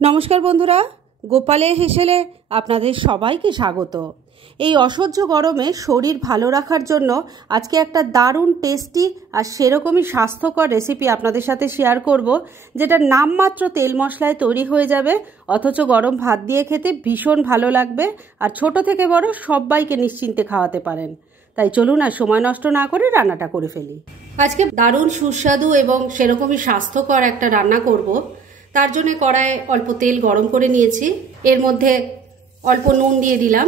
নমস্কার বন্ধুরা, গোপালের হেসেলে আপনাদের সবাইকে স্বাগত। এই অসহ্য গরমে শরীর ভালো রাখার জন্য আজকে একটা দারুণ টেস্টি আর সেরকমই স্বাস্থ্যকর রেসিপি আপনাদের সাথে শেয়ার করব, যেটা নামমাত্র তেল মশলায় তৈরি হয়ে যাবে, অথচ গরম ভাত দিয়ে খেতে ভীষণ ভালো লাগবে আর ছোট থেকে বড় সবাইকে নিশ্চিন্তে খাওয়াতে পারেন। তাই চলুন আর সময় নষ্ট না করে রান্নাটা করে ফেলি। আজকে দারুণ সুস্বাদু এবং সেরকমই স্বাস্থ্যকর একটা রান্না করব। তার জন্য কড়াইয়ে অল্প তেল গরম করে নিয়েছি, এর মধ্যে অল্প নুন দিয়ে দিলাম।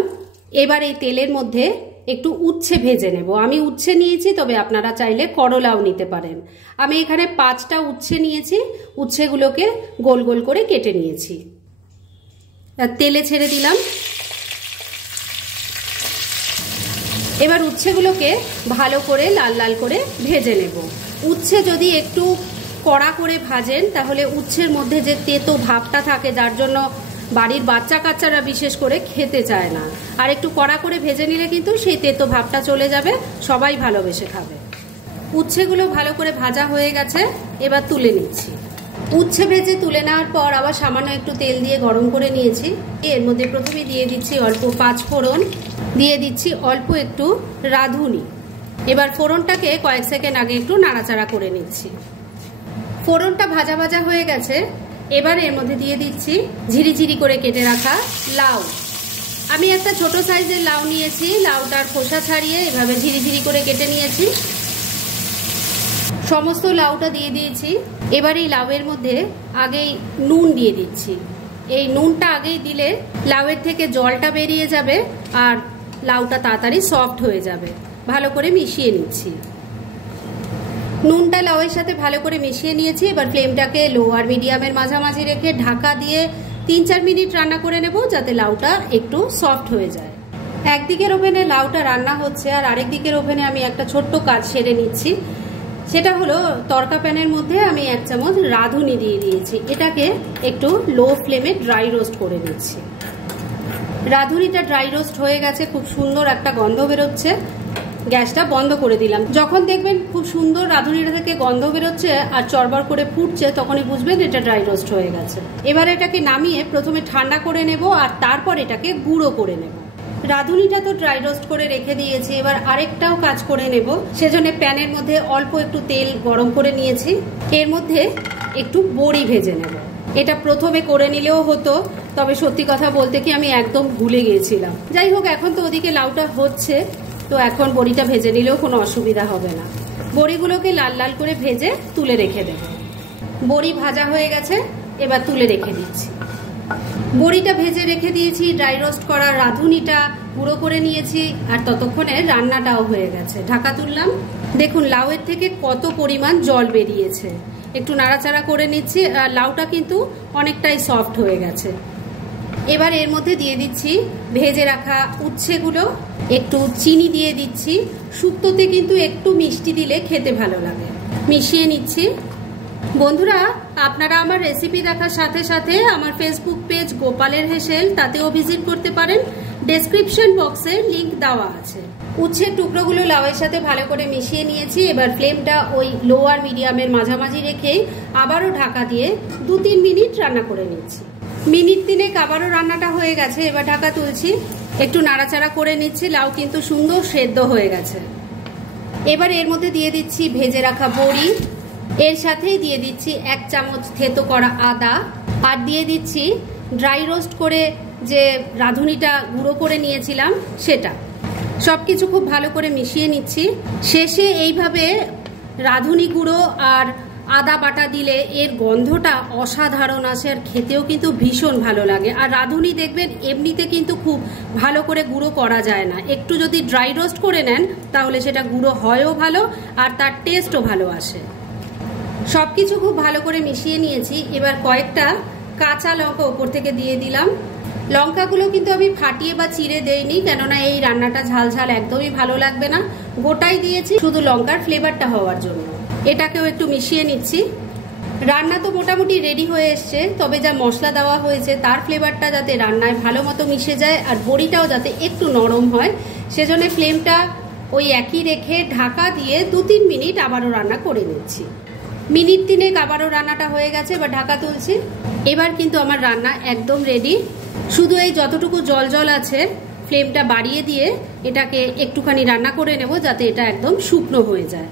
এবার এই তেলের মধ্যে একটু উচ্ছে ভেজে নেব। আমি উচ্ছে নিয়েছি, তবে আপনারা চাইলে করলাও নিতে পারেন। আমি এখানে 5টা উচ্ছে নিয়েছি, উচ্ছেগুলোকে গোল গোল করে কেটে নিয়েছি। তেলে ছেড়ে দিলাম। এবার উচ্ছেগুলোকে ভালো করে লাল লাল করে ভেজে নেব। উচ্ছে যদি একটু কড়া করে ভাজেন তাহলে উচ্ছের মধ্যে যে তেতো ভাবটা থাকে, যার জন্য বাড়ির বাচ্চা কাচ্চারা বিশেষ করে খেতে চায় না, আর একটু কড়া করে ভেজে নিলে কিন্তু সেই তেতো ভাবটা চলে যাবে, সবাই ভালোবেসে খাবে। উচ্ছেগুলো ভালো করে ভাজা হয়ে গেছে, এবার তুলে নিচ্ছি। উচ্ছে ভেজে তুলে নেওয়ার পর আবার সামান্য একটু তেল দিয়ে গরম করে নিয়েছি। এর মধ্যে প্রথমে দিয়ে দিচ্ছি অল্প 5 ফোড়ন, দিয়ে দিচ্ছি অল্প একটু রাঁধুনি। এবার ফোড়নটাকে কয়েক সেকেন্ড আগে একটু নাড়াচাড়া করে নিচ্ছি। ফোড়নটা ভাজা ভাজা হয়ে গেছে, এবার এর মধ্যে দিয়ে দিচ্ছি ঝিরিঝিরি করে কেটে রাখা লাউ। আমি একটা ছোট সাইজের লাউ নিয়েছি, লাউটার খোসা ছাড়িয়ে এভাবে ঝিরিঝিরি করে কেটে নিয়েছি। সমস্ত লাউটা দিয়ে দিয়েছি। এবার এই লাউয়ের মধ্যে আগেই নুন দিয়ে দিচ্ছি। এই নুনটা আগেই দিলে লাউয়ের থেকে জলটা বেরিয়ে যাবে আর লাউটা তাড়াতাড়ি সফট হয়ে যাবে। ভালো করে মিশিয়ে নিচ্ছি। নুনটা লাউয়ের সাথে ভালো করে মিশিয়ে নিয়েছি। এবার ফ্লেমটাকে লো আর মিডিয়ামের মাঝামাঝি রেখে ঢাকা দিয়ে 3-4 মিনিট রান্না করে নেব, যাতে লাউটা একটু সফট হয়ে যায়। একদিকের ওভেনে লাউটা রান্না হচ্ছে আর আরেক দিকের ওভেনে আমি একটা ছোট্ট কাজ সেরে নিচ্ছি। সেটা হলো, তড়কা প্যানের মধ্যে আমি 1 চামচ রাঁধুনি দিয়ে দিয়েছি। এটাকে একটু লো ফ্লেমে ড্রাই রোস্ট করে নিচ্ছি। রাঁধুনিটা ড্রাই রোস্ট হয়ে গেছে, খুব সুন্দর একটা গন্ধ বেরোচ্ছে। গ্যাসটা বন্ধ করে দিলাম। যখন দেখবেন খুব সুন্দর রাঁধুনিটা থেকে গন্ধ বেরোচ্ছে আর চড়বড় করে ফুটছে, তখনই বুঝবেন এটা ড্রাই রোস্ট হয়ে গেছে। এবার এটাকে নামিয়ে প্রথমে ঠান্ডা করে নেব আর তারপর এটাকে গুঁড়ো করে নেব। রাঁধুনিটা তো ড্রাই রোস্ট করে রেখে দিয়েছি, এবার আরেকটাও কাজ করে নেব। সেজন্য প্যানের মধ্যে অল্প একটু তেল গরম করে নিয়েছি, এর মধ্যে একটু বড়ি ভেজে নেব। এটা প্রথমে করে নিলেও হতো, তবে সত্যি কথা বলতে কি আমি একদম ভুলে গিয়েছিলাম। যাই হোক, এখন তো ওদিকে লাউটা হচ্ছে, তো এখন বড়িটা ভেজে নিলেও কোনো অসুবিধা হবে না। বড়িগুলোকে লাল লাল করে ভেজে তুলে রেখে দেব। বড়ি ভাজা হয়ে গেছে, এবার তুলে রেখে দিচ্ছি। বড়িটা ভেজে রেখে দিয়েছি, ড্রাই রোস্ট করা রাঁধুনিটা গুঁড়ো করে নিয়েছি, আর ততক্ষণে রান্নাটাও হয়ে গেছে। ঢাকা তুললাম। দেখুন লাউয়ের থেকে কত পরিমাণ জল বেরিয়েছে। একটু নাড়াচাড়া করে নিচ্ছি, আর লাউটা কিন্তু অনেকটাই সফট হয়ে গেছে। এবার এর মধ্যে দিয়ে দিচ্ছি ভেজে রাখা উচ্ছেগুলো, একটু চিনি দিয়ে দিচ্ছি। শুক্তোতে কিন্তু একটু মিষ্টি দিলে খেতে ভালো লাগে। মিশিয়ে নিচ্ছি। বন্ধুরা, আপনারা আমার রেসিপি দেখার সাথে সাথে আমার ফেসবুক পেজ গোপালের হেসেল, তাতেও ভিজিট করতে পারেন। ডেসক্রিপশন বক্সে লিংক দেওয়া আছে। উচ্ছের টুকরোগুলো লাউয়ের সাথে ভালো করে মিশিয়ে নিয়েছি। এবার ফ্লেমটা ওই লো আর মিডিয়ামের মাঝামাঝি রেখে আবারও ঢাকা দিয়ে 2-3 মিনিট রান্না করে নিচ্ছি। মিনিট 3 আবারও রান্নাটা হয়ে গেছে, এবার ঢাকা তুলছি। একটু নাড়াচাড়া করে নিচ্ছি। লাউ কিন্তু সুন্দর সেদ্ধ হয়ে গেছে। এবার এর মধ্যে দিয়ে দিচ্ছি ভেজে রাখা বড়ি, এর সাথেই দিয়ে দিচ্ছি 1 চামচ থেতো করা আদা, আর দিয়ে দিচ্ছি ড্রাই রোস্ট করে যে রাঁধুনিটা গুঁড়ো করে নিয়েছিলাম সেটা। সবকিছু খুব ভালো করে মিশিয়ে নিচ্ছি। শেষে এইভাবে রাঁধুনি গুঁড়ো আর আদা বাটা দিলে এর গন্ধটা অসাধারণ আসে, আর খেতেও কিন্তু ভীষণ ভালো লাগে। আর রাঁধুনি দেখবেন এমনিতে কিন্তু খুব ভালো করে গুঁড়ো করা যায় না, একটু যদি ড্রাই রোস্ট করে নেন তাহলে সেটা গুঁড়ো হয়ও ভালো আর তার টেস্টও ভালো আসে। সবকিছু খুব ভালো করে মিশিয়ে নিয়েছি। এবার কয়েকটা কাঁচা লঙ্কা ওপর থেকে দিয়ে দিলাম। লঙ্কাগুলো কিন্তু আমি ফাটিয়ে বা চিড়ে দেইনি, কেননা এই রান্নাটা ঝাল ঝাল একদমই ভালো লাগবে না। গোটাই দিয়েছি শুধু লঙ্কার ফ্লেভারটা হওয়ার জন্য। এটাকেও একটু মিশিয়ে নিচ্ছি। রান্না তো মোটামুটি রেডি হয়ে এসছে, তবে যা মশলা দেওয়া হয়েছে তার ফ্লেভারটা যাতে রান্নায় ভালো মতো মিশে যায় আর বড়িটাও যাতে একটু নরম হয়, সেজন্য ফ্লেমটা ওই একই রেখে ঢাকা দিয়ে 2-3 মিনিট আবারও রান্না করে নিচ্ছি। মিনিট 3 আবারও রান্নাটা হয়ে গেছে, এবার ঢাকা তুলছি। এবার কিন্তু আমার রান্না একদম রেডি। শুধু এই যতটুকু জল জল আছে ফ্লেমটা বাড়িয়ে দিয়ে এটাকে একটুখানি রান্না করে নেব যাতে এটা একদম শুকনো হয়ে যায়।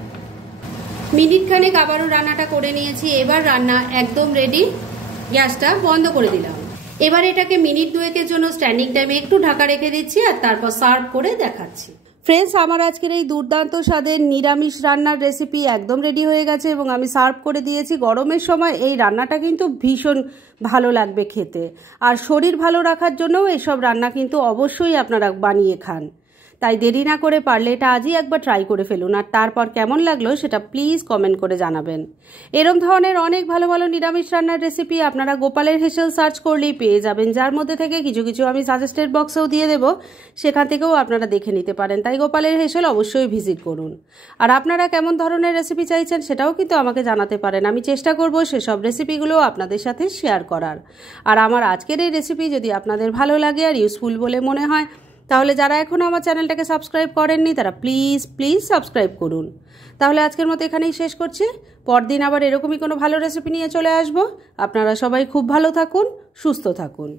মিনিট খানেক আবারও রান্নাটা করে নিয়েছি। এবার রান্না একদম রেডি। গ্যাসটা বন্ধ করে দিলাম। এবার এটাকে মিনিট 2-এর জন্য স্ট্যান্ডিং টাইমে একটু ঢাকা রেখে দিচ্ছি আর তারপর সার্ভ করে দেখাচ্ছি। ফ্রেন্ডস, আমার আজকের এই দুর্দান্ত স্বাদের নিরামিষ রান্নার রেসিপি একদম রেডি হয়ে গেছে এবং আমি সার্ভ করে দিয়েছি। গরমের সময় এই রান্নাটা কিন্তু ভীষণ ভালো লাগবে খেতে, আর শরীর ভালো রাখার জন্যও এসব রান্না কিন্তু অবশ্যই আপনারা বানিয়ে খান। তাই দেরি না করে পারলে এটা আজই একবার ট্রাই করে ফেলুন, আর তারপর কেমন লাগলো সেটা প্লিজ কমেন্ট করে জানাবেন। এরম ধরনের অনেক ভালো ভালো নিরামিষ রান্নার রেসিপি আপনারা গোপালের হেসেল সার্চ করলেই পেয়ে যাবেন, যার মধ্যে থেকে কিছু কিছু আমি সাজেস্টেড বক্সেও দিয়ে দেব, সেখান থেকেও আপনারা দেখে নিতে পারেন। তাই গোপালের হেসেল অবশ্যই ভিজিট করুন। আর আপনারা কেমন ধরনের রেসিপি চাইছেন সেটাও কিন্তু আমাকে জানাতে পারেন। আমি চেষ্টা করব সেসব রেসিপিগুলো আপনাদের সাথে শেয়ার করার। আর আমার আজকের এই রেসিপি যদি আপনাদের ভালো লাগে আর ইউজফুল বলে মনে হয়, তাহলে যারা এখনও আমার চ্যানেলটাকে সাবস্ক্রাইব করেননি তারা প্লিজ সাবস্ক্রাইব করুন। তাহলে আজকের মতো এখানেই শেষ করছি। পরদিন আবার এরকমই কোনো ভালো রেসিপি নিয়ে চলে আসব। আপনারা সবাই খুব ভালো থাকুন, সুস্থ থাকুন।